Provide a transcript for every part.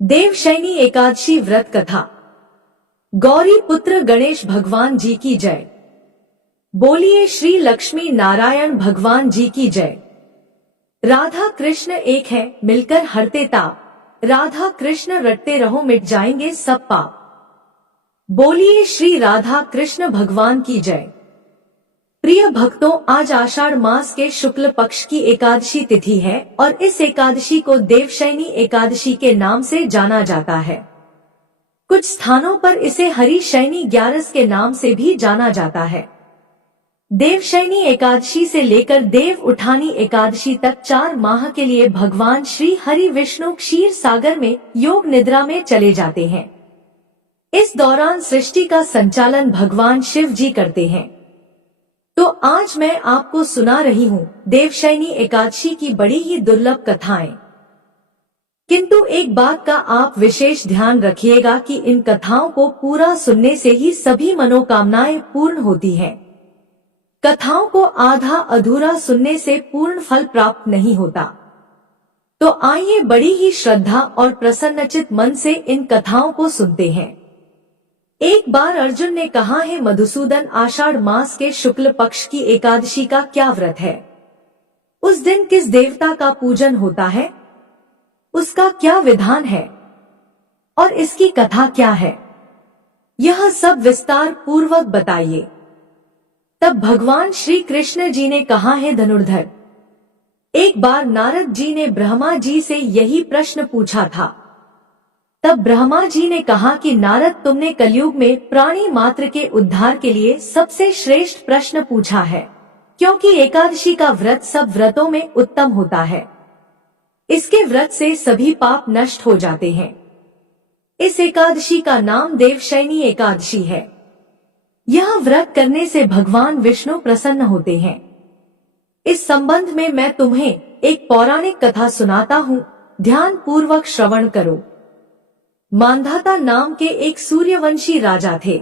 देवशयनी एकादशी व्रत कथा। गौरी पुत्र गणेश भगवान जी की जय। बोलिए श्री लक्ष्मी नारायण भगवान जी की जय। राधा कृष्ण एक है, मिलकर हरते ताप। राधा कृष्ण रटते रहो, मिट जाएंगे सब पाप। बोलिए श्री राधा कृष्ण भगवान की जय। प्रिय भक्तों, आज आषाढ़ मास के शुक्ल पक्ष की एकादशी तिथि है और इस एकादशी को देवशयनी एकादशी के नाम से जाना जाता है। कुछ स्थानों पर इसे हरि शयनी ग्यारस के नाम से भी जाना जाता है। देवशयनी एकादशी से लेकर देव उठानी एकादशी तक 4 माह के लिए भगवान श्री हरि विष्णु क्षीर सागर में योग निद्रा में चले जाते हैं। इस दौरान सृष्टि का संचालन भगवान शिव जी करते हैं। तो आज मैं आपको सुना रही हूँ देवशयनी एकादशी की बड़ी ही दुर्लभ कथाएं। किंतु एक बात का आप विशेष ध्यान रखिएगा कि इन कथाओं को पूरा सुनने से ही सभी मनोकामनाएं पूर्ण होती हैं। कथाओं को आधा अधूरा सुनने से पूर्ण फल प्राप्त नहीं होता। तो आइए बड़ी ही श्रद्धा और प्रसन्नचित मन से इन कथाओं को सुनते हैं। एक बार अर्जुन ने कहा, है मधुसूदन, आषाढ़ मास के शुक्ल पक्ष की एकादशी का क्या व्रत है? उस दिन किस देवता का पूजन होता है? उसका क्या विधान है और इसकी कथा क्या है? यह सब विस्तार पूर्वक बताइए। तब भगवान श्री कृष्ण जी ने कहा, है धनुर्धर, एक बार नारद जी ने ब्रह्मा जी से यही प्रश्न पूछा था। तब ब्रह्मा जी ने कहा कि नारद, तुमने कलयुग में प्राणी मात्र के उद्धार के लिए सबसे श्रेष्ठ प्रश्न पूछा है, क्योंकि एकादशी का व्रत सब व्रतों में उत्तम होता है। इसके व्रत से सभी पाप नष्ट हो जाते हैं। इस एकादशी का नाम देवशयनी एकादशी है। यह व्रत करने से भगवान विष्णु प्रसन्न होते हैं। इस संबंध में मैं तुम्हें एक पौराणिक कथा सुनाता हूँ, ध्यान पूर्वक श्रवण करो। मांधाता नाम के एक सूर्यवंशी राजा थे।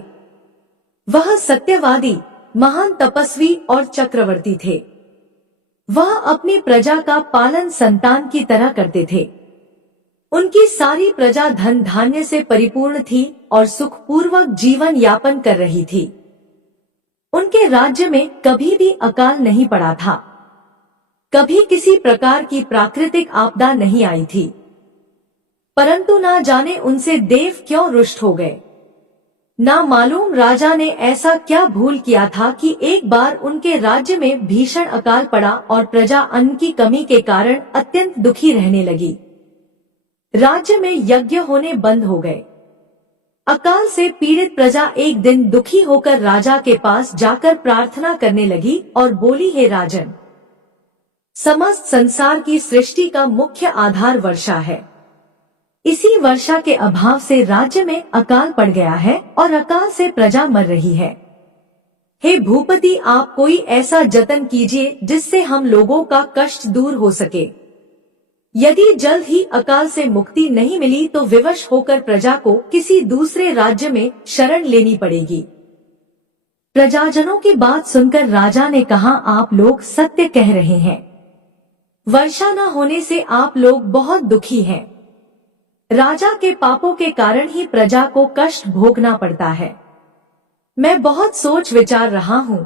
वह सत्यवादी, महान तपस्वी और चक्रवर्ती थे। वह अपनी प्रजा का पालन संतान की तरह करते थे। उनकी सारी प्रजा धन धान्य से परिपूर्ण थी और सुखपूर्वक जीवन यापन कर रही थी। उनके राज्य में कभी भी अकाल नहीं पड़ा था। कभी किसी प्रकार की प्राकृतिक आपदा नहीं आई थी। परंतु ना जाने उनसे देव क्यों रुष्ट हो गए। ना मालूम राजा ने ऐसा क्या भूल किया था कि एक बार उनके राज्य में भीषण अकाल पड़ा और प्रजा अन्न की कमी के कारण अत्यंत दुखी रहने लगी। राज्य में यज्ञ होने बंद हो गए। अकाल से पीड़ित प्रजा एक दिन दुखी होकर राजा के पास जाकर प्रार्थना करने लगी और बोली, हे राजन, समस्त संसार की सृष्टि का मुख्य आधार वर्षा है। इसी वर्षा के अभाव से राज्य में अकाल पड़ गया है और अकाल से प्रजा मर रही है। हे भूपति, आप कोई ऐसा जतन कीजिए जिससे हम लोगों का कष्ट दूर हो सके। यदि जल्द ही अकाल से मुक्ति नहीं मिली तो विवश होकर प्रजा को किसी दूसरे राज्य में शरण लेनी पड़ेगी। प्रजाजनों की बात सुनकर राजा ने कहा, आप लोग सत्य कह रहे हैं। वर्षा न होने से आप लोग बहुत दुखी हैं। राजा के पापों के कारण ही प्रजा को कष्ट भोगना पड़ता है। मैं बहुत सोच विचार रहा हूँ,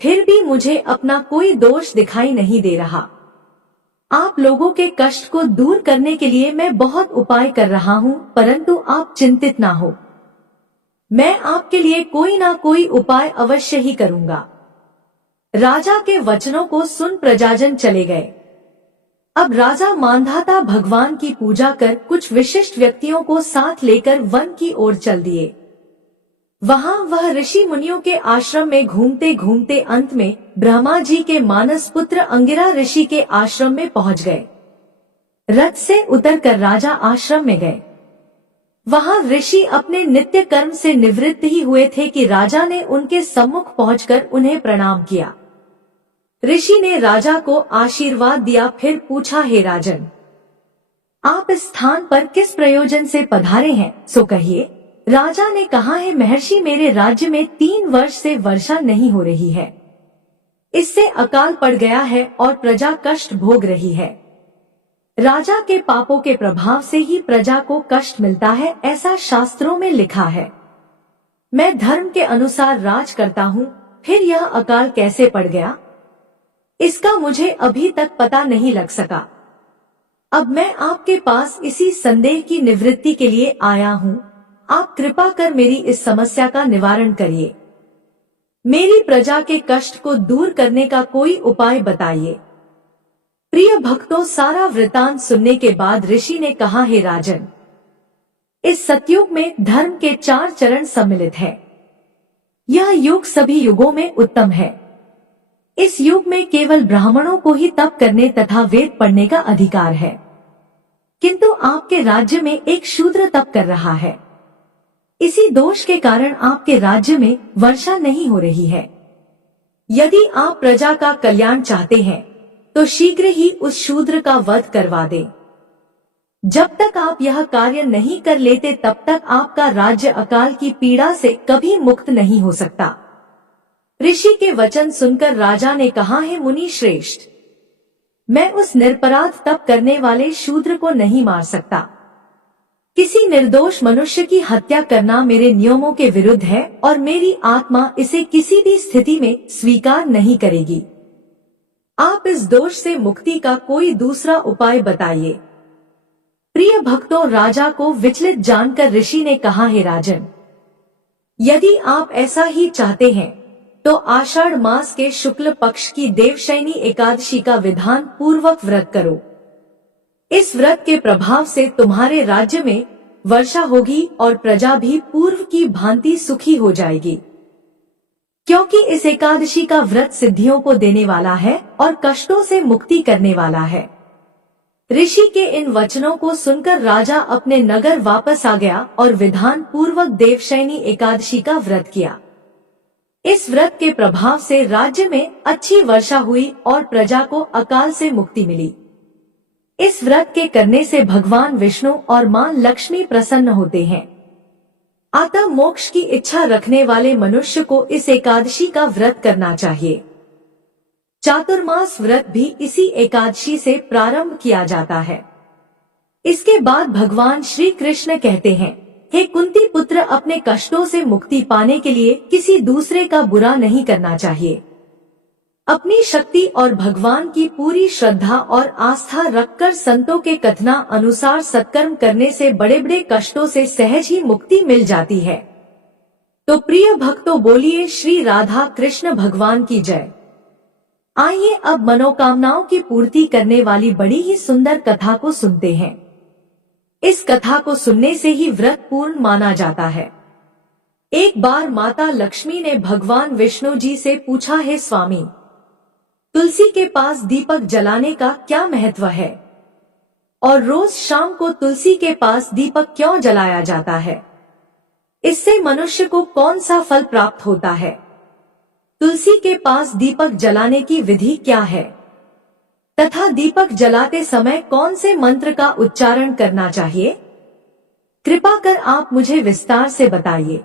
फिर भी मुझे अपना कोई दोष दिखाई नहीं दे रहा। आप लोगों के कष्ट को दूर करने के लिए मैं बहुत उपाय कर रहा हूँ, परंतु आप चिंतित ना हो। मैं आपके लिए कोई ना कोई उपाय अवश्य ही करूँगा। राजा के वचनों को सुन प्रजाजन चले गए। अब राजा मांधाता भगवान की पूजा कर कुछ विशिष्ट व्यक्तियों को साथ लेकर वन की ओर चल दिए। वहां वह ऋषि मुनियों के आश्रम में घूमते घूमते अंत में ब्रह्मा जी के मानस पुत्र अंगिरा ऋषि के आश्रम में पहुंच गए। रथ से उतरकर राजा आश्रम में गए। वहां ऋषि अपने नित्य कर्म से निवृत्त ही हुए थे कि राजा ने उनके सम्मुख पहुंचकर उन्हें प्रणाम किया। ऋषि ने राजा को आशीर्वाद दिया, फिर पूछा, हे राजन, आप इस स्थान पर किस प्रयोजन से पधारे हैं, सो कहिए। राजा ने कहा, है महर्षि, मेरे राज्य में 3 वर्ष से वर्षा नहीं हो रही है। इससे अकाल पड़ गया है और प्रजा कष्ट भोग रही है। राजा के पापों के प्रभाव से ही प्रजा को कष्ट मिलता है, ऐसा शास्त्रों में लिखा है। मैं धर्म के अनुसार राज करता हूँ, फिर यह अकाल कैसे पड़ गया, इसका मुझे अभी तक पता नहीं लग सका। अब मैं आपके पास इसी संदेह की निवृत्ति के लिए आया हूँ। आप कृपा कर मेरी इस समस्या का निवारण करिए। मेरी प्रजा के कष्ट को दूर करने का कोई उपाय बताइए। प्रिय भक्तों, सारा वृतांत सुनने के बाद ऋषि ने कहा, हे राजन, इस सतयुग में धर्म के 4 चरण सम्मिलित है। यह युग सभी युगों में उत्तम है। इस युग में केवल ब्राह्मणों को ही तप करने तथा वेद पढ़ने का अधिकार है, किंतु आपके राज्य में एक शूद्र तप कर रहा है। इसी दोष के कारण आपके राज्य में वर्षा नहीं हो रही है। यदि आप प्रजा का कल्याण चाहते हैं तो शीघ्र ही उस शूद्र का वध करवा दें। जब तक आप यह कार्य नहीं कर लेते तब तक आपका राज्य अकाल की पीड़ा से कभी मुक्त नहीं हो सकता। ऋषि के वचन सुनकर राजा ने कहा, हे मुनि श्रेष्ठ, मैं उस निरपराध तप करने वाले शूद्र को नहीं मार सकता। किसी निर्दोष मनुष्य की हत्या करना मेरे नियमों के विरुद्ध है और मेरी आत्मा इसे किसी भी स्थिति में स्वीकार नहीं करेगी। आप इस दोष से मुक्ति का कोई दूसरा उपाय बताइए। प्रिय भक्तों, राजा को विचलित जानकर ऋषि ने कहा, हे राजन, यदि आप ऐसा ही चाहते हैं तो आषाढ़ मास के शुक्ल पक्ष की देवशयनी एकादशी का विधान पूर्वक व्रत करो। इस व्रत के प्रभाव से तुम्हारे राज्य में वर्षा होगी और प्रजा भी पूर्व की भांति सुखी हो जाएगी, क्योंकि इस एकादशी का व्रत सिद्धियों को देने वाला है और कष्टों से मुक्ति करने वाला है। ऋषि के इन वचनों को सुनकर राजा अपने नगर वापस आ गया और विधान पूर्वक देवशयनी एकादशी का व्रत किया। इस व्रत के प्रभाव से राज्य में अच्छी वर्षा हुई और प्रजा को अकाल से मुक्ति मिली। इस व्रत के करने से भगवान विष्णु और मां लक्ष्मी प्रसन्न होते हैं। अतः मोक्ष की इच्छा रखने वाले मनुष्य को इस एकादशी का व्रत करना चाहिए। चातुर्मास व्रत भी इसी एकादशी से प्रारंभ किया जाता है। इसके बाद भगवान श्री कृष्ण कहते हैं, हे कुंती पुत्र, अपने कष्टों से मुक्ति पाने के लिए किसी दूसरे का बुरा नहीं करना चाहिए। अपनी शक्ति और भगवान की पूरी श्रद्धा और आस्था रखकर संतों के कथना अनुसार सत्कर्म करने से बड़े बड़े कष्टों से सहज ही मुक्ति मिल जाती है। तो प्रिय भक्तों, बोलिए श्री राधा कृष्ण भगवान की जय। आइए अब मनोकामनाओं की पूर्ति करने वाली बड़ी ही सुंदर कथा को सुनते हैं। इस कथा को सुनने से ही व्रत पूर्ण माना जाता है। एक बार माता लक्ष्मी ने भगवान विष्णु जी से पूछा, हे स्वामी, तुलसी के पास दीपक जलाने का क्या महत्व है और रोज शाम को तुलसी के पास दीपक क्यों जलाया जाता है? इससे मनुष्य को कौन सा फल प्राप्त होता है? तुलसी के पास दीपक जलाने की विधि क्या है तथा दीपक जलाते समय कौन से मंत्र का उच्चारण करना चाहिए? कृपा कर आप मुझे विस्तार से बताइए।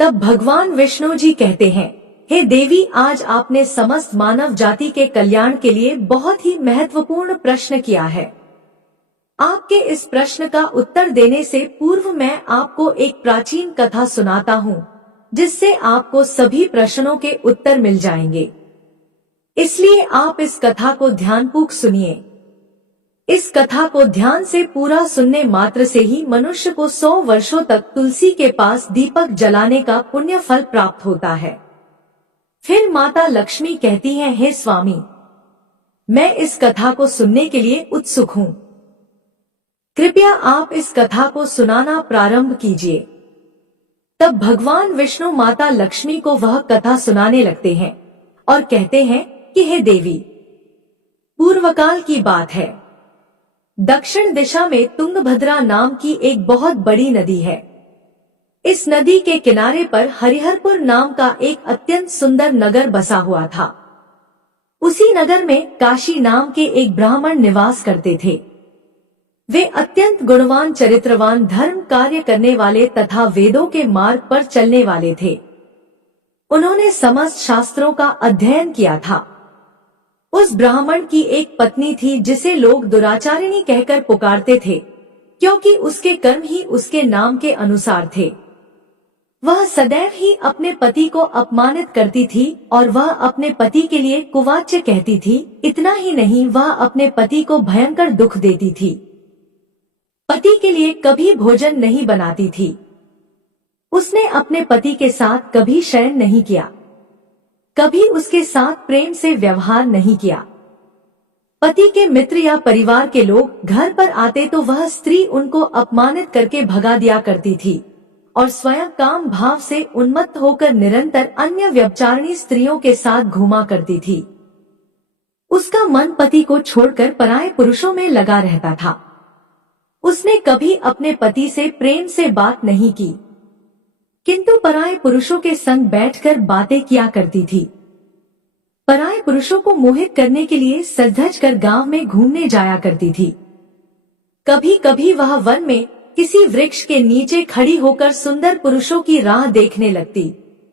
तब भगवान विष्णु जी कहते हैं, हे देवी, आज आपने समस्त मानव जाति के कल्याण के लिए बहुत ही महत्वपूर्ण प्रश्न किया है। आपके इस प्रश्न का उत्तर देने से पूर्व मैं आपको एक प्राचीन कथा सुनाता हूँ, जिससे आपको सभी प्रश्नों के उत्तर मिल जाएंगे। इसलिए आप इस कथा को ध्यानपूर्वक सुनिए। इस कथा को ध्यान से पूरा सुनने मात्र से ही मनुष्य को 100 वर्षों तक तुलसी के पास दीपक जलाने का पुण्य फल प्राप्त होता है। फिर माता लक्ष्मी कहती हैं, हे स्वामी, मैं इस कथा को सुनने के लिए उत्सुक हूँ। कृपया आप इस कथा को सुनाना प्रारंभ कीजिए। तब भगवान विष्णु माता लक्ष्मी को वह कथा सुनाने लगते हैं और कहते हैं कि हे देवी, पूर्वकाल की बात है। दक्षिण दिशा में तुंगभद्रा नाम की एक बहुत बड़ी नदी है। इस नदी के किनारे पर हरिहरपुर नाम का एक अत्यंत सुंदर नगर बसा हुआ था। उसी नगर में काशी नाम के एक ब्राह्मण निवास करते थे। वे अत्यंत गुणवान, चरित्रवान, धर्म कार्य करने वाले तथा वेदों के मार्ग पर चलने वाले थे। उन्होंने समस्त शास्त्रों का अध्ययन किया था। उस ब्राह्मण की एक पत्नी थी जिसे लोग दुराचारिणी कहकर पुकारते थे, क्योंकि उसके कर्म ही उसके नाम के अनुसार थे। वह सदैव ही अपने पति को अपमानित करती थी और वह अपने पति के लिए कुवाच्य कहती थी। इतना ही नहीं, वह अपने पति को भयंकर दुख देती थी। पति के लिए कभी भोजन नहीं बनाती थी। उसने अपने पति के साथ कभी शयन नहीं किया, कभी उसके साथ प्रेम से व्यवहार नहीं किया। पति के मित्र या परिवार के लोग घर पर आते तो वह स्त्री उनको अपमानित करके भगा दिया करती थी और स्वयं काम भाव से उन्मत्त होकर निरंतर अन्य व्यभिचारिणी स्त्रियों के साथ घूमा करती थी। उसका मन पति को छोड़कर पराये पुरुषों में लगा रहता था। उसने कभी अपने पति से प्रेम से बात नहीं की, किंतु पराये पुरुषों के संग बैठकर बातें किया करती थी। पराये पुरुषों को मोहित करने के लिए सज-धज कर गांव में घूमने जाया करती थी। कभी कभी वह वन में किसी वृक्ष के नीचे खड़ी होकर सुंदर पुरुषों की राह देखने लगती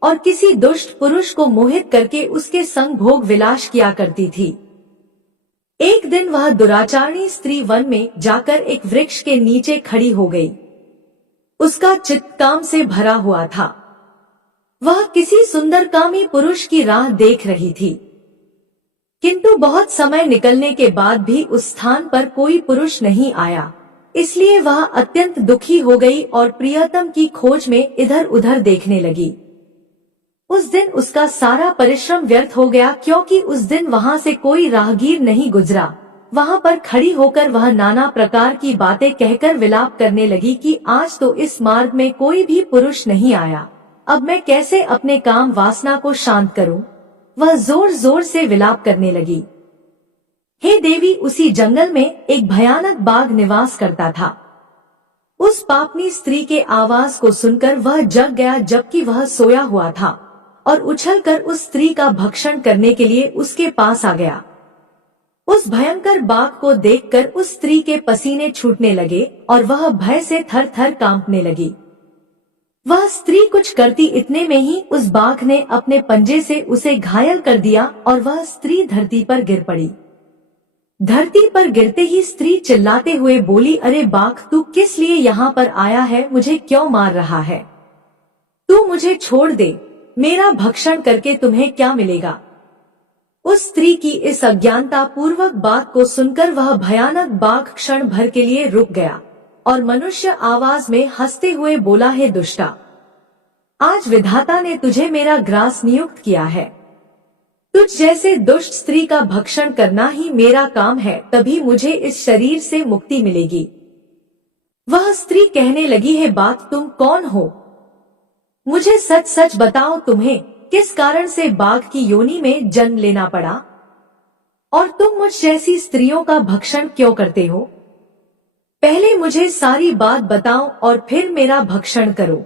और किसी दुष्ट पुरुष को मोहित करके उसके संग भोग विलास किया करती थी। एक दिन वह दुराचारिणी स्त्री वन में जाकर एक वृक्ष के नीचे खड़ी हो गई। उसका चित्त काम से भरा हुआ था। वह किसी सुंदरकामी पुरुष की राह देख रही थी, किंतु बहुत समय निकलने के बाद भी उस स्थान पर कोई पुरुष नहीं आया। इसलिए वह अत्यंत दुखी हो गई और प्रियतम की खोज में इधर उधर देखने लगी। उस दिन उसका सारा परिश्रम व्यर्थ हो गया, क्योंकि उस दिन वहां से कोई राहगीर नहीं गुजरा। वहां पर खड़ी होकर वह नाना प्रकार की बातें कहकर विलाप करने लगी कि आज तो इस मार्ग में कोई भी पुरुष नहीं आया, अब मैं कैसे अपने काम वासना को शांत करूं। वह जोर जोर से विलाप करने लगी। हे देवी, उसी जंगल में एक भयानक बाघ निवास करता था। उस पापनी स्त्री के आवाज को सुनकर वह जग गया, जबकि वह सोया हुआ था, और उछलकर उस स्त्री का भक्षण करने के लिए उसके पास आ गया। उस भयंकर बाघ को देखकर उस स्त्री के पसीने छूटने लगे और वह भय से थर थर कांपने लगी। वह स्त्री कुछ करती इतने में ही उस बाघ ने अपने पंजे से उसे घायल कर दिया और वह स्त्री धरती पर गिर पड़ी। धरती पर गिरते ही स्त्री चिल्लाते हुए बोली, अरे बाघ, तू किस लिए यहाँ पर आया है? मुझे क्यों मार रहा है? तू मुझे छोड़ दे, मेरा भक्षण करके तुम्हें क्या मिलेगा? उस स्त्री की इस अज्ञानता पूर्वक बात को सुनकर वह भयानक बाघ क्षण भर के लिए रुक गया और मनुष्य आवाज में हंसते हुए बोला, हे दुष्टा, आज विधाता ने तुझे मेरा ग्रास नियुक्त किया है। तुझ जैसे दुष्ट स्त्री का भक्षण करना ही मेरा काम है, तभी मुझे इस शरीर से मुक्ति मिलेगी। वह स्त्री कहने लगी, हे बाघ, तुम कौन हो? मुझे सच सच बताओ, तुम्हें किस कारण से बाघ की योनि में जन्म लेना पड़ा और तुम मुझ जैसी स्त्रियों का भक्षण क्यों करते हो? पहले मुझे सारी बात बताओ और फिर मेरा भक्षण करो।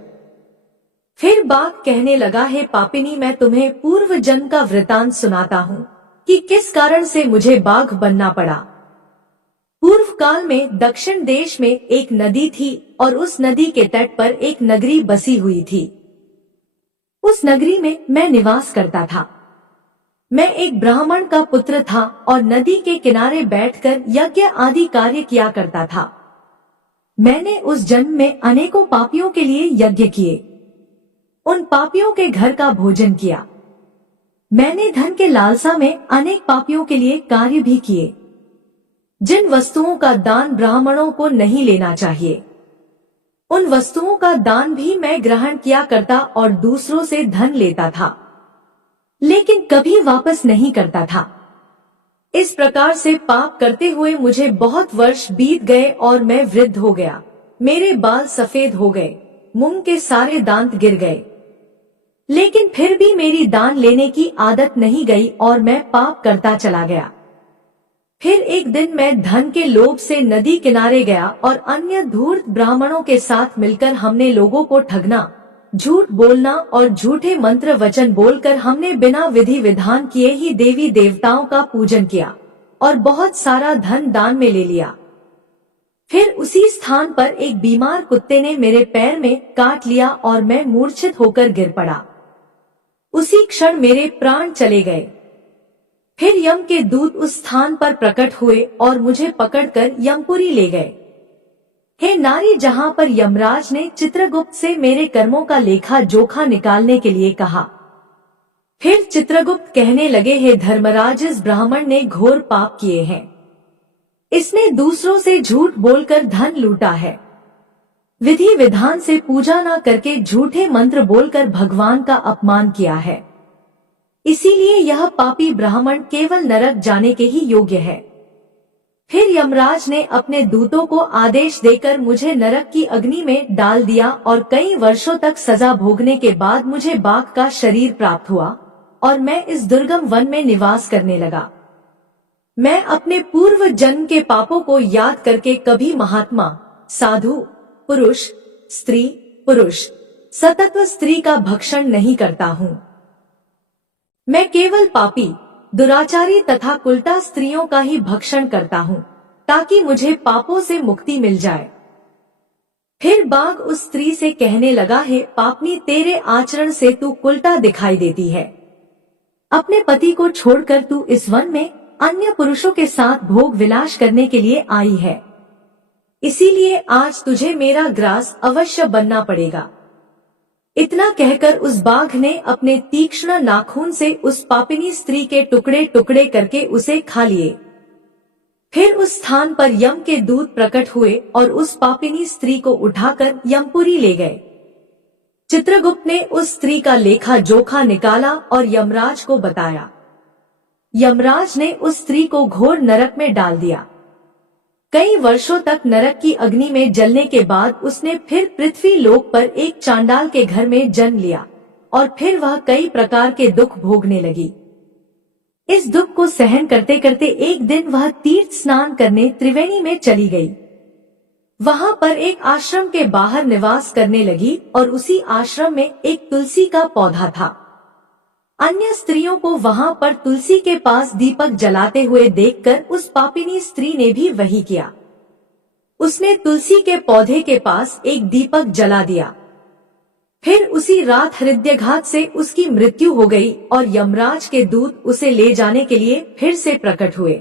फिर बाघ कहने लगा, हे पापिनी, मैं तुम्हें पूर्व जन्म का वृतांत सुनाता हूँ कि किस कारण से मुझे बाघ बनना पड़ा। पूर्व काल में दक्षिण देश में एक नदी थी और उस नदी के तट पर एक नगरी बसी हुई थी। उस नगरी में मैं निवास करता था। मैं एक ब्राह्मण का पुत्र था और नदी के किनारे बैठकर यज्ञ आदि कार्य किया करता था। मैंने उस जन्म में अनेकों पापियों के लिए यज्ञ किए, उन पापियों के घर का भोजन किया। मैंने धन के लालसा में अनेक पापियों के लिए कार्य भी किए। जिन वस्तुओं का दान ब्राह्मणों को नहीं लेना चाहिए, उन वस्तुओं का दान भी मैं ग्रहण किया करता और दूसरों से धन लेता था, लेकिन कभी वापस नहीं करता था। इस प्रकार से पाप करते हुए मुझे बहुत वर्ष बीत गए और मैं वृद्ध हो गया। मेरे बाल सफेद हो गए, मुंह के सारे दांत गिर गए, लेकिन फिर भी मेरी दान लेने की आदत नहीं गई और मैं पाप करता चला गया। फिर एक दिन मैं धन के लोभ से नदी किनारे गया और अन्य धूर्त ब्राह्मणों के साथ मिलकर हमने लोगों को ठगना, झूठ बोलना और झूठे मंत्र वचन बोलकर हमने बिना विधि विधान किए ही देवी देवताओं का पूजन किया और बहुत सारा धन दान में ले लिया। फिर उसी स्थान पर एक बीमार कुत्ते ने मेरे पैर में काट लिया और मैं मूर्छित होकर गिर पड़ा। उसी क्षण मेरे प्राण चले गए। फिर यम के दूत उस स्थान पर प्रकट हुए और मुझे पकड़कर यमपुरी ले गए। हे नारी, जहाँ पर यमराज ने चित्रगुप्त से मेरे कर्मों का लेखा जोखा निकालने के लिए कहा। फिर चित्रगुप्त कहने लगे, हे धर्मराज, इस ब्राह्मण ने घोर पाप किए हैं। इसने दूसरों से झूठ बोलकर धन लूटा है। विधि विधान से पूजा न करके झूठे मंत्र बोलकर भगवान का अपमान किया है। इसीलिए यह पापी ब्राह्मण केवल नरक जाने के ही योग्य है। फिर यमराज ने अपने दूतों को आदेश देकर मुझे नरक की अग्नि में डाल दिया और कई वर्षों तक सजा भोगने के बाद मुझे बाघ का शरीर प्राप्त हुआ और मैं इस दुर्गम वन में निवास करने लगा। मैं अपने पूर्व जन्म के पापों को याद करके कभी महात्मा, साधु, पुरुष, स्त्री, पुरुष, सतत्व स्त्री का भक्षण नहीं करता हूँ। मैं केवल पापी, दुराचारी तथा कुलटा स्त्रियों का ही भक्षण करता हूँ, ताकि मुझे पापों से मुक्ति मिल जाए। फिर बाघ उस स्त्री से कहने लगा, हे पापनी, तेरे आचरण से तू कुलटा दिखाई देती है। अपने पति को छोड़कर तू इस वन में अन्य पुरुषों के साथ भोग विलास करने के लिए आई है। इसीलिए आज तुझे मेरा ग्रास अवश्य बनना पड़ेगा। इतना कहकर उस बाघ ने अपने तीक्ष्ण नाखून से उस पापिनी स्त्री के टुकड़े टुकड़े करके उसे खा लिए। फिर उस स्थान पर यम के दूत प्रकट हुए और उस पापिनी स्त्री को उठाकर यमपुरी ले गए। चित्रगुप्त ने उस स्त्री का लेखा जोखा निकाला और यमराज को बताया। यमराज ने उस स्त्री को घोर नरक में डाल दिया। कई वर्षों तक नरक की अग्नि में जलने के बाद उसने फिर पृथ्वी लोक पर एक चांडाल के घर में जन्म लिया और फिर वह कई प्रकार के दुख भोगने लगी। इस दुख को सहन करते करते एक दिन वह तीर्थ स्नान करने त्रिवेणी में चली गई। वहां पर एक आश्रम के बाहर निवास करने लगी और उसी आश्रम में एक तुलसी का पौधा था। अन्य स्त्रियों को वहां पर तुलसी के पास दीपक जलाते हुए देखकर उस पापिनी स्त्री ने भी वही किया। उसने तुलसी के पौधे के पास एक दीपक जला दिया। फिर उसी रात हृदयाघात से उसकी मृत्यु हो गई और यमराज के दूत उसे ले जाने के लिए फिर से प्रकट हुए।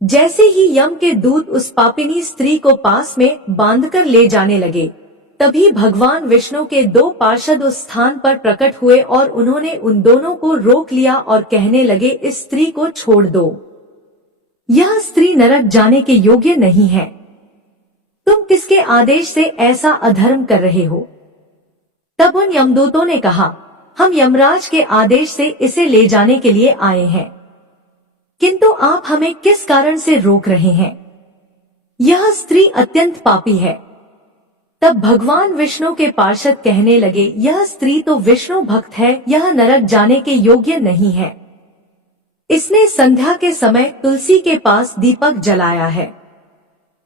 जैसे ही यम के दूत उस पापिनी स्त्री को पास में बांधकर ले जाने लगे, तभी भगवान विष्णु के दो पार्षद उस स्थान पर प्रकट हुए और उन्होंने उन दोनों को रोक लिया और कहने लगे, इस स्त्री को छोड़ दो। यह स्त्री नरक जाने के योग्य नहीं है। तुम किसके आदेश से ऐसा अधर्म कर रहे हो? तब उन यमदूतों ने कहा, हम यमराज के आदेश से इसे ले जाने के लिए आए हैं, किंतु आप हमें किस कारण से रोक रहे हैं? यह स्त्री अत्यंत पापी है। तब भगवान विष्णु के पार्षद कहने लगे, यह स्त्री तो विष्णु भक्त है, यह नरक जाने के योग्य नहीं है। इसने संध्या के समय तुलसी के पास दीपक जलाया है,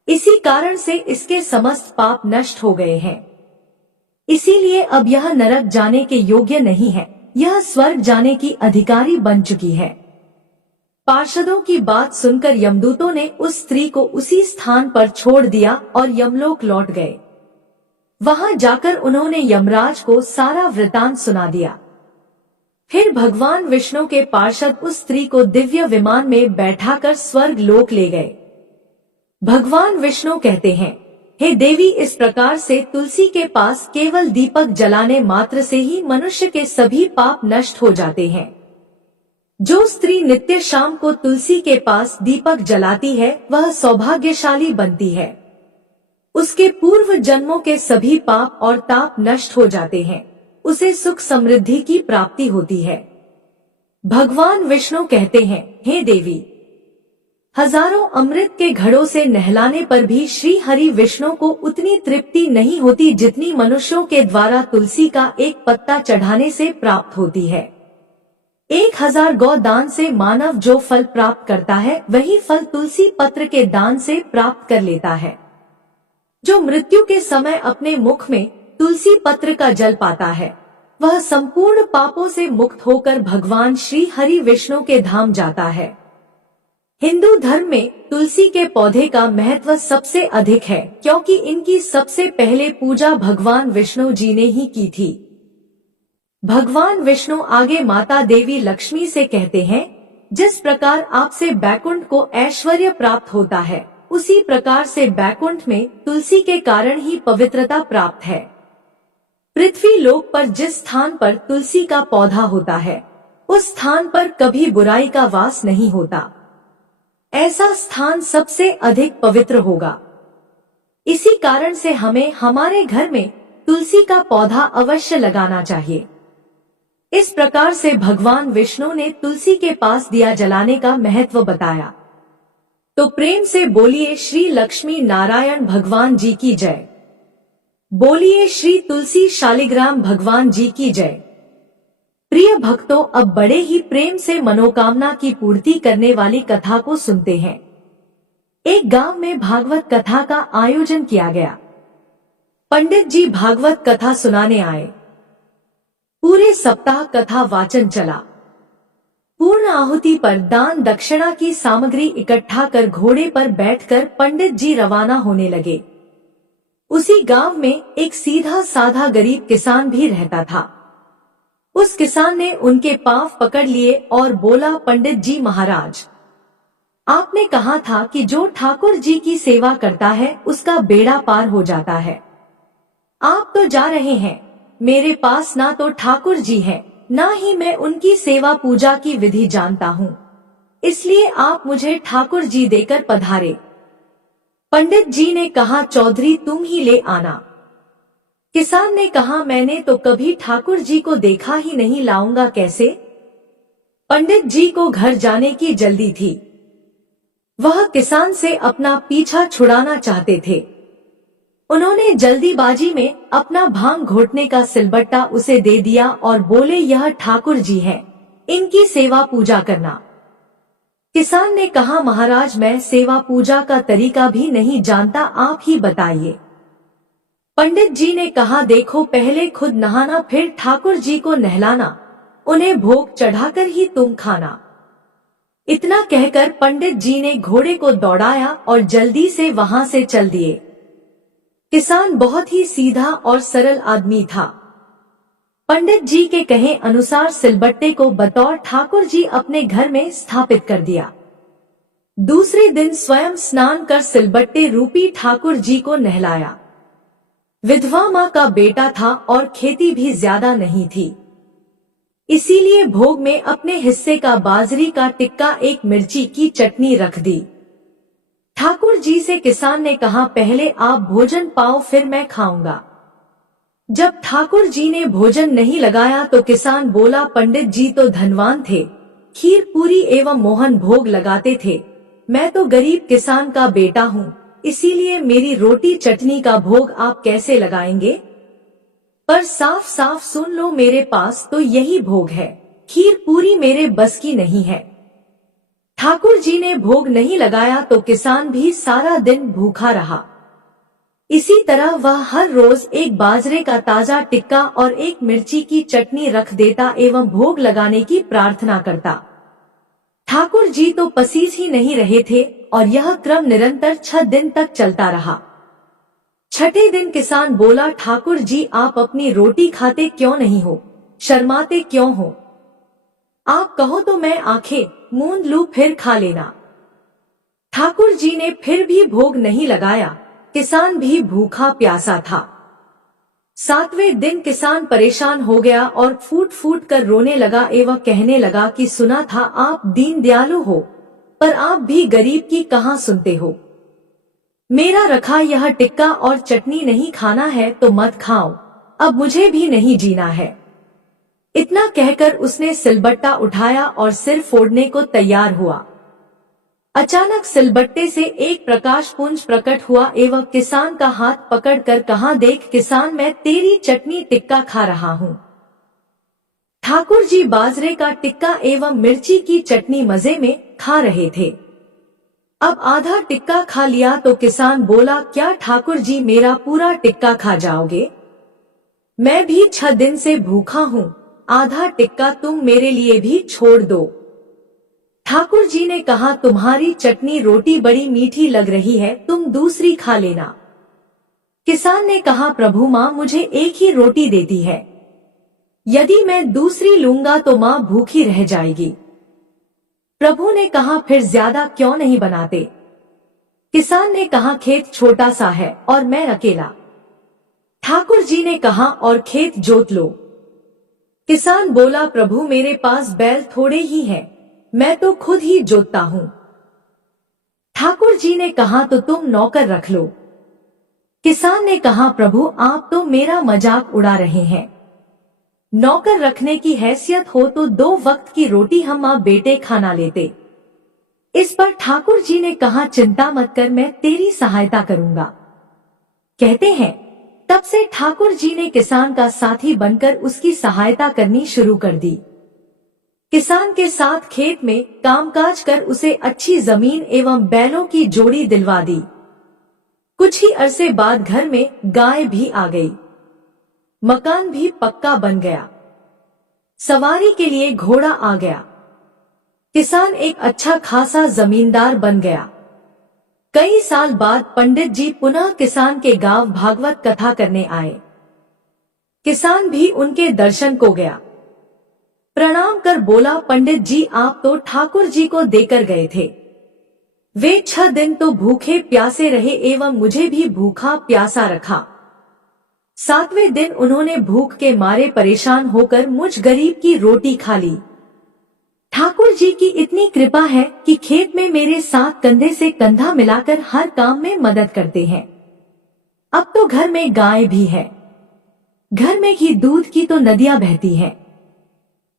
इसी कारण से इसके समस्त पाप नष्ट हो गए हैं। इसीलिए अब यह नरक जाने के योग्य नहीं है, यह स्वर्ग जाने की अधिकारी बन चुकी है। पार्षदों की बात सुनकर यमदूतों ने उस स्त्री को उसी स्थान पर छोड़ दिया और यमलोक लौट गए। वहां जाकर उन्होंने यमराज को सारा वृतांत सुना दिया। फिर भगवान विष्णु के पार्षद उस स्त्री को दिव्य विमान में बैठाकर स्वर्ग लोक ले गए। भगवान विष्णु कहते हैं, हे देवी, इस प्रकार से तुलसी के पास केवल दीपक जलाने मात्र से ही मनुष्य के सभी पाप नष्ट हो जाते हैं। जो स्त्री नित्य शाम को तुलसी के पास दीपक जलाती है, वह सौभाग्यशाली बनती है। उसके पूर्व जन्मों के सभी पाप और ताप नष्ट हो जाते हैं, उसे सुख समृद्धि की प्राप्ति होती है। भगवान विष्णु कहते हैं, हे देवी, हजारों अमृत के घड़ों से नहलाने पर भी श्री हरि विष्णु को उतनी तृप्ति नहीं होती जितनी मनुष्यों के द्वारा तुलसी का एक पत्ता चढ़ाने से प्राप्त होती है। 1000 गौ दान से मानव जो फल प्राप्त करता है, वही फल तुलसी पत्र के दान से प्राप्त कर लेता है। जो मृत्यु के समय अपने मुख में तुलसी पत्र का जल पाता है, वह संपूर्ण पापों से मुक्त होकर भगवान श्री हरि विष्णु के धाम जाता है। हिंदू धर्म में तुलसी के पौधे का महत्व सबसे अधिक है, क्योंकि इनकी सबसे पहले पूजा भगवान विष्णु जी ने ही की थी। भगवान विष्णु आगे माता देवी लक्ष्मी से कहते हैं, जिस प्रकार आपसे बैकुंठ को ऐश्वर्य प्राप्त होता है, उसी प्रकार से बैकुंठ में तुलसी के कारण ही पवित्रता प्राप्त है। पृथ्वी लोक पर जिस स्थान पर तुलसी का पौधा होता है, उस स्थान पर कभी बुराई का वास नहीं होता। ऐसा स्थान सबसे अधिक पवित्र होगा। इसी कारण से हमें हमारे घर में तुलसी का पौधा अवश्य लगाना चाहिए। इस प्रकार से भगवान विष्णु ने तुलसी के पास दिया जलाने का महत्व बताया। तो प्रेम से बोलिए श्री लक्ष्मी नारायण भगवान जी की जय। बोलिए श्री तुलसी शालिग्राम भगवान जी की जय। प्रिय भक्तों, अब बड़े ही प्रेम से मनोकामना की पूर्ति करने वाली कथा को सुनते हैं। एक गांव में भागवत कथा का आयोजन किया गया। पंडित जी भागवत कथा सुनाने आए। पूरे सप्ताह कथा वाचन चला। पूर्ण आहुति पर दान दक्षिणा की सामग्री इकट्ठा कर घोड़े पर बैठकर पंडित जी रवाना होने लगे। उसी गांव में एक सीधा साधा गरीब किसान भी रहता था। उस किसान ने उनके पांव पकड़ लिए और बोला, पंडित जी महाराज, आपने कहा था कि जो ठाकुर जी की सेवा करता है उसका बेड़ा पार हो जाता है। आप तो जा रहे हैं, मेरे पास ना तो ठाकुर जी हैं, ना ही मैं उनकी सेवा पूजा की विधि जानता हूँ, इसलिए आप मुझे ठाकुर जी देकर पधारे। पंडित जी ने कहा, चौधरी तुम ही ले आना। किसान ने कहा, मैंने तो कभी ठाकुर जी को देखा ही नहीं, लाऊंगा कैसे? पंडित जी को घर जाने की जल्दी थी। वह किसान से अपना पीछा छुड़ाना चाहते थे। उन्होंने जल्दीबाजी में अपना भांग घोटने का सिलबट्टा उसे दे दिया और बोले, यह ठाकुर जी हैं, इनकी सेवा पूजा करना। किसान ने कहा, महाराज मैं सेवा पूजा का तरीका भी नहीं जानता, आप ही बताइए। पंडित जी ने कहा, देखो पहले खुद नहाना, फिर ठाकुर जी को नहलाना, उन्हें भोग चढ़ाकर ही तुम खाना। इतना कहकर पंडित जी ने घोड़े को दौड़ाया और जल्दी से वहां से चल दिए। किसान बहुत ही सीधा और सरल आदमी था। पंडित जी के कहे अनुसार सिलबट्टे को बतौर ठाकुर जी अपने घर में स्थापित कर दिया। दूसरे दिन स्वयं स्नान कर सिलबट्टे रूपी ठाकुर जी को नहलाया। विधवा माँ का बेटा था और खेती भी ज्यादा नहीं थी, इसीलिए भोग में अपने हिस्से का बाजरी का टिक्का, एक मिर्ची की चटनी रख दी। ठाकुर जी से किसान ने कहा, पहले आप भोजन पाओ फिर मैं खाऊंगा। जब ठाकुर जी ने भोजन नहीं लगाया तो किसान बोला, पंडित जी तो धनवान थे, खीर पूरी एवं मोहन भोग लगाते थे, मैं तो गरीब किसान का बेटा हूँ, इसीलिए मेरी रोटी चटनी का भोग आप कैसे लगाएंगे? पर साफ साफ सुन लो, मेरे पास तो यही भोग है, खीर पूरी मेरे बस की नहीं है। ठाकुर जी ने भोग नहीं लगाया तो किसान भी सारा दिन भूखा रहा। इसी तरह वह हर रोज एक बाजरे का ताजा टिक्का और एक मिर्ची की चटनी रख देता एवं भोग लगाने की प्रार्थना करता। ठाकुर जी तो पसीज ही नहीं रहे थे और यह क्रम निरंतर 6 दिन तक चलता रहा। छठे दिन किसान बोला, ठाकुर जी आप अपनी रोटी खाते क्यों नहीं हो, शर्माते क्यों हो? आप कहो तो मैं आंखें मूंद लूं फिर खा लेना। ठाकुर जी ने फिर भी भोग नहीं लगाया। किसान भी भूखा प्यासा था। 7वें दिन किसान परेशान हो गया और फूट फूट कर रोने लगा एवं कहने लगा कि सुना था आप दीन दयालु हो, पर आप भी गरीब की कहाँ सुनते हो। मेरा रखा यह टिक्का और चटनी नहीं खाना है तो मत खाओ, अब मुझे भी नहीं जीना है। इतना कहकर उसने सिलबट्टा उठाया और सिर फोड़ने को तैयार हुआ। अचानक सिलबट्टे से एक प्रकाश पुंज प्रकट हुआ एवं किसान का हाथ पकड़कर कहा, देख किसान मैं तेरी चटनी टिक्का खा रहा हूँ। ठाकुर जी बाजरे का टिक्का एवं मिर्ची की चटनी मजे में खा रहे थे। अब आधा टिक्का खा लिया तो किसान बोला, क्या ठाकुर जी मेरा पूरा टिक्का खा जाओगे? मैं भी 6 दिन से भूखा हूँ, आधा टिक्का तुम मेरे लिए भी छोड़ दो। ठाकुर जी ने कहा, तुम्हारी चटनी रोटी बड़ी मीठी लग रही है, तुम दूसरी खा लेना। किसान ने कहा, प्रभु माँ मुझे एक ही रोटी देती है, यदि मैं दूसरी लूंगा तो माँ भूखी रह जाएगी। प्रभु ने कहा, फिर ज्यादा क्यों नहीं बनाते? किसान ने कहा, खेत छोटा सा है और मैं अकेला। ठाकुर जी ने कहा, और खेत जोत लो। किसान बोला, प्रभु मेरे पास बैल थोड़े ही हैं, मैं तो खुद ही जोतता हूँ। ठाकुर जी ने कहा, तो तुम नौकर रख लो। किसान ने कहा, प्रभु आप तो मेरा मजाक उड़ा रहे हैं। नौकर रखने की हैसियत हो तो 2 वक्त की रोटी हम माँ बेटे खाना लेते। इस पर ठाकुर जी ने कहा, चिंता मत कर, मैं तेरी सहायता करूंगा। कहते हैं तब से ठाकुर जी ने किसान का साथी बनकर उसकी सहायता करनी शुरू कर दी। किसान के साथ खेत में कामकाज कर उसे अच्छी जमीन एवं बैलों की जोड़ी दिलवा दी। कुछ ही अरसे बाद घर में गाय भी आ गई। मकान भी पक्का बन गया। सवारी के लिए घोड़ा आ गया। किसान एक अच्छा खासा जमींदार बन गया। कई साल बाद पंडित जी पुनः किसान के गांव भागवत कथा करने आए। किसान भी उनके दर्शन को गया। प्रणाम कर बोला, पंडित जी आप तो ठाकुर जी को देकर गए थे। वे 6 दिन तो भूखे प्यासे रहे एवं मुझे भी भूखा प्यासा रखा। 7वें दिन उन्होंने भूख के मारे परेशान होकर मुझ गरीब की रोटी खा ली। ठाकुर जी की इतनी कृपा है कि खेत में मेरे साथ कंधे से कंधा मिलाकर हर काम में मदद करते हैं। अब तो घर में गाय भी है। घर में ही दूध की तो नदियां बहती हैं।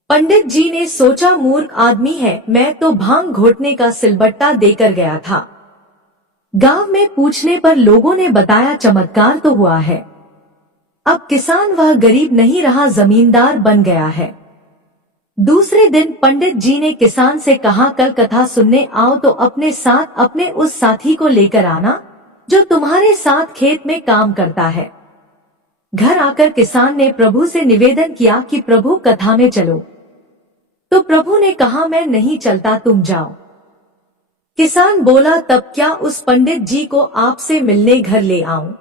पंडित जी ने सोचा, मूर्ख आदमी है, मैं तो भांग घोटने का सिलबट्टा देकर गया था। गांव में पूछने पर लोगों ने बताया चमत्कार तो हुआ है। अब किसान वह गरीब नहीं रहा, जमींदार बन गया है। दूसरे दिन पंडित जी ने किसान से कहा, कल कथा सुनने आओ तो अपने साथ अपने उस साथी को लेकर आना जो तुम्हारे साथ खेत में काम करता है। घर आकर किसान ने प्रभु से निवेदन किया कि प्रभु कथा में चलो। तो प्रभु ने कहा, मैं नहीं चलता, तुम जाओ। किसान बोला, तब क्या उस पंडित जी को आपसे मिलने घर ले आऊं?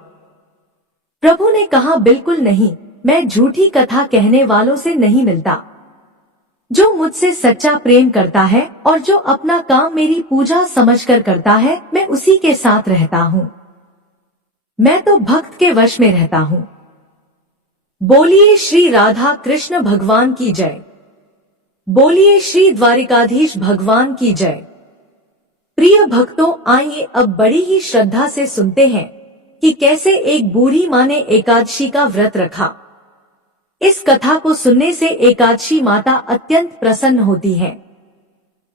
प्रभु ने कहा, बिल्कुल नहीं, मैं झूठी कथा कहने वालों से नहीं मिलता। जो मुझसे सच्चा प्रेम करता है और जो अपना काम मेरी पूजा समझकर करता है, मैं उसी के साथ रहता हूँ। मैं तो भक्त के वश में रहता हूँ। बोलिए श्री राधा कृष्ण भगवान की जय। बोलिए श्री द्वारिकाधीश भगवान की जय। प्रिय भक्तों, आइए अब बड़ी ही श्रद्धा से सुनते हैं कि कैसे एक बूढ़ी माँ ने एकादशी का व्रत रखा। इस कथा को सुनने से एकादशी माता अत्यंत प्रसन्न होती है।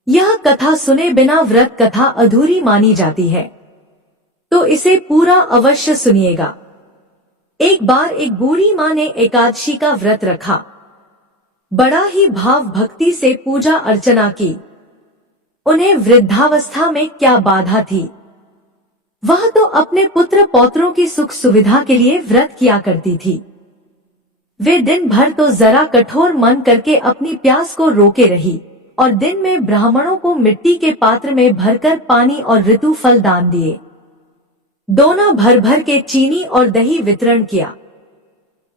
यह कथा सुने बिना व्रत कथा अधूरी मानी जाती है, तो इसे पूरा अवश्य सुनिएगा। एक बार एक बूढ़ी माँ ने एकादशी का व्रत रखा। बड़ा ही भाव भक्ति से पूजा अर्चना की। उन्हें वृद्धावस्था में क्या बाधा थी? वह तो अपने पुत्र पौत्रों की सुख सुविधा के लिए व्रत किया करती थी। वे दिन भर तो जरा कठोर मन करके अपनी प्यास को रोके रही और दिन में ब्राह्मणों को मिट्टी के पात्र में भरकर पानी और ऋतु फल दान दिए। दोना भर भर के चीनी और दही वितरण किया।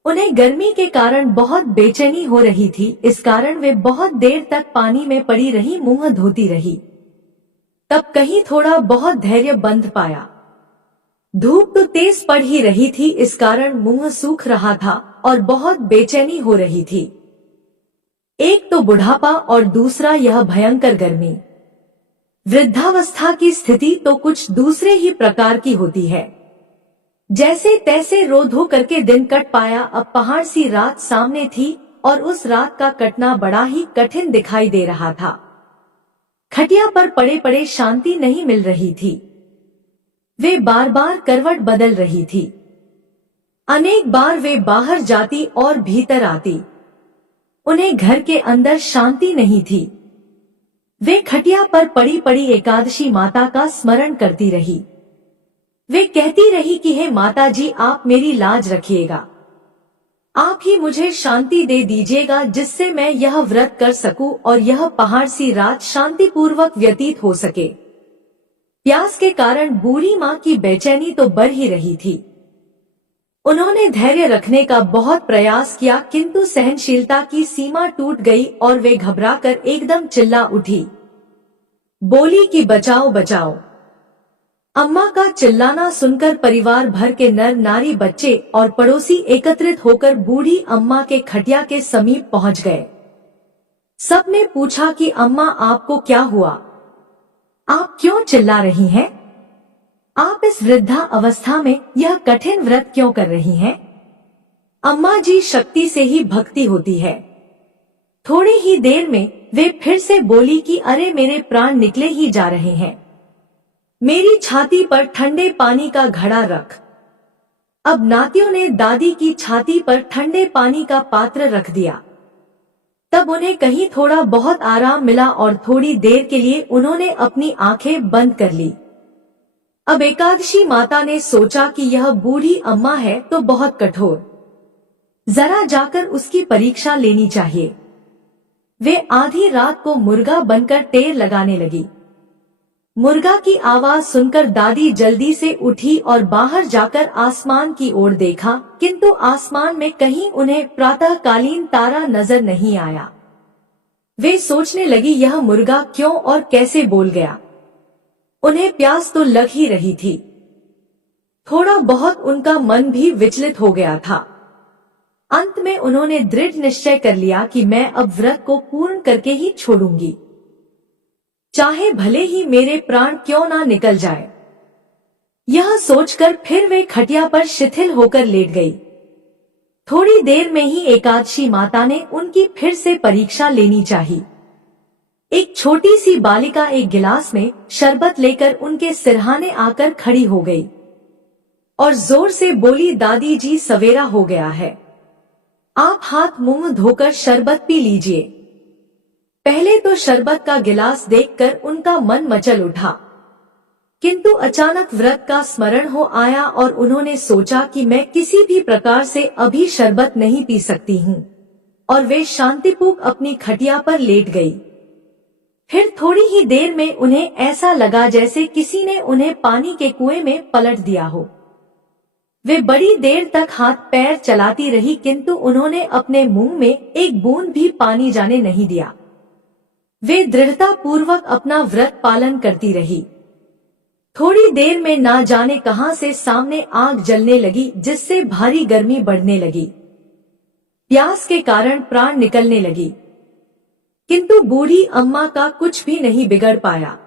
उन्हें गर्मी के कारण बहुत बेचैनी हो रही थी, इस कारण वे बहुत देर तक पानी में पड़ी रही, मुंह धोती रही। तब कहीं थोड़ा बहुत धैर्य बंध पाया। धूप तो तेज पड़ ही रही थी, इस कारण मुंह सूख रहा था और बहुत बेचैनी हो रही थी। एक तो बुढ़ापा और दूसरा यह भयंकर गर्मी। वृद्धावस्था की स्थिति तो कुछ दूसरे ही प्रकार की होती है। जैसे तैसे रो धो करके दिन कट पाया। अब पहाड़ सी रात सामने थी और उस रात का कटना बड़ा ही कठिन दिखाई दे रहा था। खटिया पर पड़े पड़े शांति नहीं मिल रही थी। वे बार बार करवट बदल रही थी। अनेक बार वे बाहर जाती और भीतर आती। उन्हें घर के अंदर शांति नहीं थी। वे खटिया पर पड़ी पड़ी एकादशी माता का स्मरण करती रही। वे कहती रही कि हे माता जी, आप मेरी लाज रखिएगा। आप ही मुझे शांति दे दीजिएगा जिससे मैं यह व्रत कर सकूं और यह पहाड़ सी रात शांतिपूर्वक व्यतीत हो सके। प्यास के कारण बूढ़ी माँ की बेचैनी तो बढ़ ही रही थी। उन्होंने धैर्य रखने का बहुत प्रयास किया, किंतु सहनशीलता की सीमा टूट गई और वे घबराकर एकदम चिल्ला उठी। बोली कि बचाओ बचाओ। अम्मा का चिल्लाना सुनकर परिवार भर के नर नारी बच्चे और पड़ोसी एकत्रित होकर बूढ़ी अम्मा के खटिया के समीप पहुंच गए। सबने पूछा कि अम्मा आपको क्या हुआ? आप क्यों चिल्ला रही हैं? आप इस वृद्धा अवस्था में यह कठिन व्रत क्यों कर रही हैं? अम्मा जी शक्ति से ही भक्ति होती है। थोड़ी ही देर में वे फिर से बोली कि अरे मेरे प्राण निकले ही जा रहे हैं। मेरी छाती पर ठंडे पानी का घड़ा रख। अब नातियों ने दादी की छाती पर ठंडे पानी का पात्र रख दिया। तब उन्हें कहीं थोड़ा बहुत आराम मिला और थोड़ी देर के लिए उन्होंने अपनी आंखें बंद कर ली। अब एकादशी माता ने सोचा कि यह बूढ़ी अम्मा है तो बहुत कठोर, जरा जाकर उसकी परीक्षा लेनी चाहिए। वे आधी रात को मुर्गा बनकर टेर लगाने लगी। मुर्गा की आवाज सुनकर दादी जल्दी से उठी और बाहर जाकर आसमान की ओर देखा, किंतु आसमान में कहीं उन्हें प्रातःकालीन तारा नजर नहीं आया। वे सोचने लगी यह मुर्गा क्यों और कैसे बोल गया। उन्हें प्यास तो लग ही रही थी। थोड़ा बहुत उनका मन भी विचलित हो गया था। अंत में उन्होंने दृढ़ निश्चय कर लिया कि मैं अब व्रत को पूर्ण करके ही छोड़ूंगी, चाहे भले ही मेरे प्राण क्यों ना निकल जाए। यह सोचकर फिर वे खटिया पर शिथिल होकर लेट गई। थोड़ी देर में ही एकादशी माता ने उनकी फिर से परीक्षा लेनी चाहिए। एक छोटी सी बालिका एक गिलास में शरबत लेकर उनके सिरहाने आकर खड़ी हो गई और जोर से बोली, दादी जी सवेरा हो गया है, आप हाथ मुंह धोकर शरबत पी लीजिए। पहले तो शरबत का गिलास देखकर उनका मन मचल उठा, किंतु अचानक व्रत का स्मरण हो आया और उन्होंने सोचा कि मैं किसी भी प्रकार से अभी शरबत नहीं पी सकती हूँ, और वे शांतिपूर्वक अपनी खटिया पर लेट गई। फिर थोड़ी ही देर में उन्हें ऐसा लगा जैसे किसी ने उन्हें पानी के कुएं में पलट दिया हो। वे बड़ी देर तक हाथ पैर चलाती रही, किंतु उन्होंने अपने मुंह में एक बूंद भी पानी जाने नहीं दिया। वे दृढ़ता पूर्वक अपना व्रत पालन करती रही। थोड़ी देर में ना जाने कहां से सामने आग जलने लगी, जिससे भारी गर्मी बढ़ने लगी। प्यास के कारण प्राण निकलने लगी, किंतु बूढ़ी अम्मा का कुछ भी नहीं बिगड़ पाया।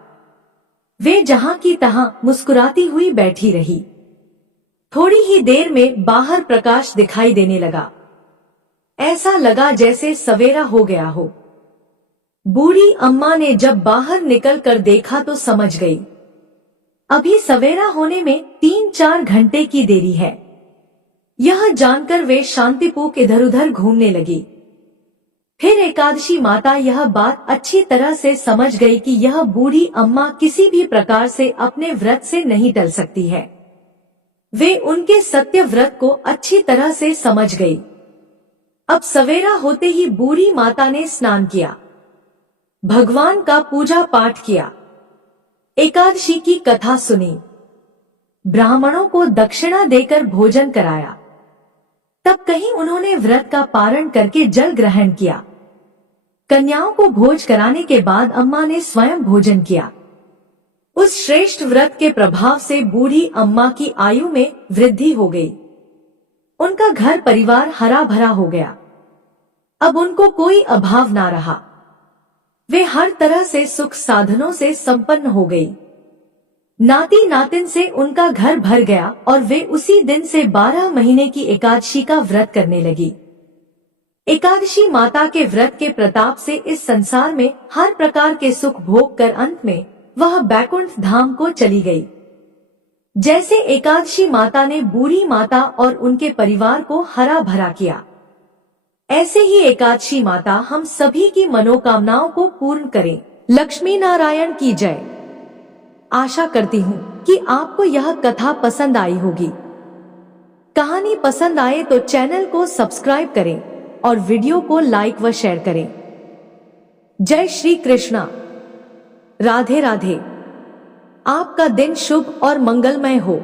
वे जहां की तहां मुस्कुराती हुई बैठी रही। थोड़ी ही देर में बाहर प्रकाश दिखाई देने लगा। ऐसा लगा जैसे सवेरा हो गया हो। बूढ़ी अम्मा ने जब बाहर निकलकर देखा तो समझ गई, अभी सवेरा होने में 3-4 घंटे की देरी है। यह जानकर वे शांतिपूर्वक इधर उधर घूमने लगी। फिर एकादशी माता यह बात अच्छी तरह से समझ गई कि यह बूढ़ी अम्मा किसी भी प्रकार से अपने व्रत से नहीं टल सकती है। वे उनके सत्य व्रत को अच्छी तरह से समझ गई। अब सवेरा होते ही बूढ़ी माता ने स्नान किया, भगवान का पूजा पाठ किया, एकादशी की कथा सुनी, ब्राह्मणों को दक्षिणा देकर भोजन कराया। तब कहीं उन्होंने व्रत का पारण करके जल ग्रहण किया। कन्याओं को भोज कराने के बाद अम्मा ने स्वयं भोजन किया। उस श्रेष्ठ व्रत के प्रभाव से बूढ़ी अम्मा की आयु में वृद्धि हो गई। उनका घर परिवार हरा भरा हो गया। अब उनको कोई अभाव ना रहा। वे हर तरह से सुख साधनों से संपन्न हो गई। नाती नातिन से उनका घर भर गया और वे उसी दिन से 12 महीने की एकादशी का व्रत करने लगी। एकादशी माता के व्रत के प्रताप से इस संसार में हर प्रकार के सुख भोग कर अंत में वह बैकुंठ धाम को चली गई। जैसे एकादशी माता ने बूढ़ी माता और उनके परिवार को हरा भरा किया, ऐसे ही एकादशी माता हम सभी की मनोकामनाओं को पूर्ण करे। लक्ष्मी नारायण की जय। आशा करती हूँ कि आपको यह कथा पसंद आई होगी। कहानी पसंद आए तो चैनल को सब्सक्राइब करें और वीडियो को लाइक व शेयर करें। जय श्री कृष्णा। राधे राधे। आपका दिन शुभ और मंगलमय हो।